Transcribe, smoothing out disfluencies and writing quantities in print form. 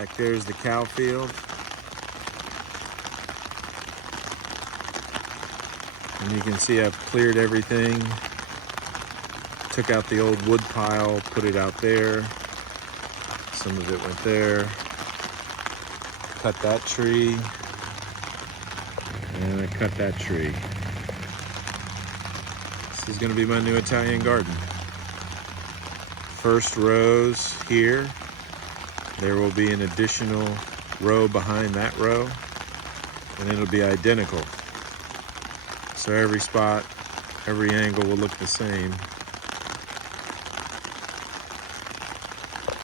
Back there's the cow field. And you can see I've cleared everything. Took out the old wood pile, put it out there. Some of it went there. Cut that tree. And I cut that tree. This is going to be my new Italian garden. First rows here. There will be an additional row behind that row, and it'll be identical. So every spot, every angle will look the same.